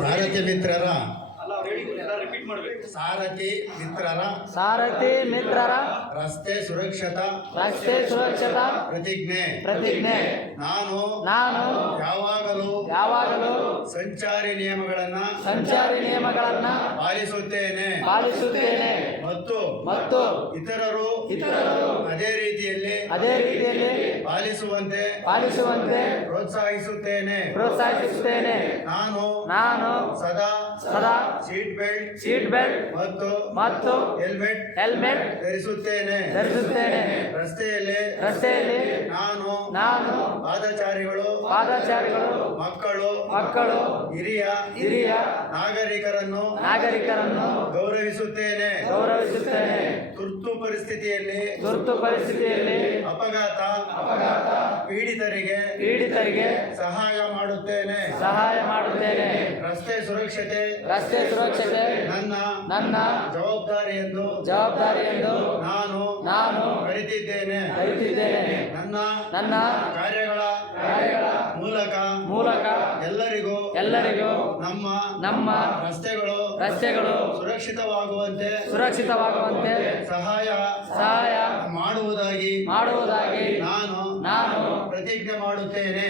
ಸಾರಥಿ ಮಿತ್ರರ ಸಾರಥಿ ಮಿತ್ರರ ರಸ್ತೆ ಸುರಕ್ಷತಾ ಪ್ರತಿಜ್ಞೆ. ನಾನು ಯಾವಾಗಲೂ ಸಂಚಾರಿ ನಿಯಮಗಳನ್ನ ಪಾಲಿಸುತ್ತೇನೆ ಮತ್ತು ಇತರರು ಅದೇ ರೀತಿಯಲ್ಲಿ ಪಾಲಿಸುವಂತೆ ಪ್ರೋತ್ಸಾಹಿಸುತ್ತೇನೆ. ನಾನು ಸದಾ ಸೀಟ್ ಬೆಲ್ಟ್ ಮತ್ತು ಹೆಲ್ಮೆಟ್ ಧರಿಸುತ್ತೇನೆ. ರಸ್ತೆಯಲ್ಲಿ ನಾನು ಪಾದಚಾರಿಗಳು ಮಕ್ಕಳು ಹಿರಿಯ ನಾಗರಿಕರನ್ನು ಗೌರವಿಸುತ್ತೇನೆ. ತುರ್ತು ಪರಿಸ್ಥಿತಿಯಲ್ಲಿ ಅಪಘಾತ ಪೀಡಿತರಿಗೆ ಸಹಾಯ ಮಾಡುತ್ತೇನೆ. ರಸ್ತೆ ಸುರಕ್ಷತೆ ನನ್ನ ಜವಾಬ್ದಾರಿ ಎಂದು ನಾನು ಅರಿತಿದ್ದೇನೆ. ನನ್ನ ಕಾರ್ಯಗಳ ಮೂಲಕ ಎಲ್ಲರಿಗೂ ನಮ್ಮ ರಸ್ತೆಗಳು ಸುರಕ್ಷಿತವಾಗುವಂತೆ ಸಹಾಯ ಮಾಡುವುದಾಗಿ ನಾನು ಪ್ರತಿಜ್ಞೆ ಮಾಡುತ್ತೇನೆ.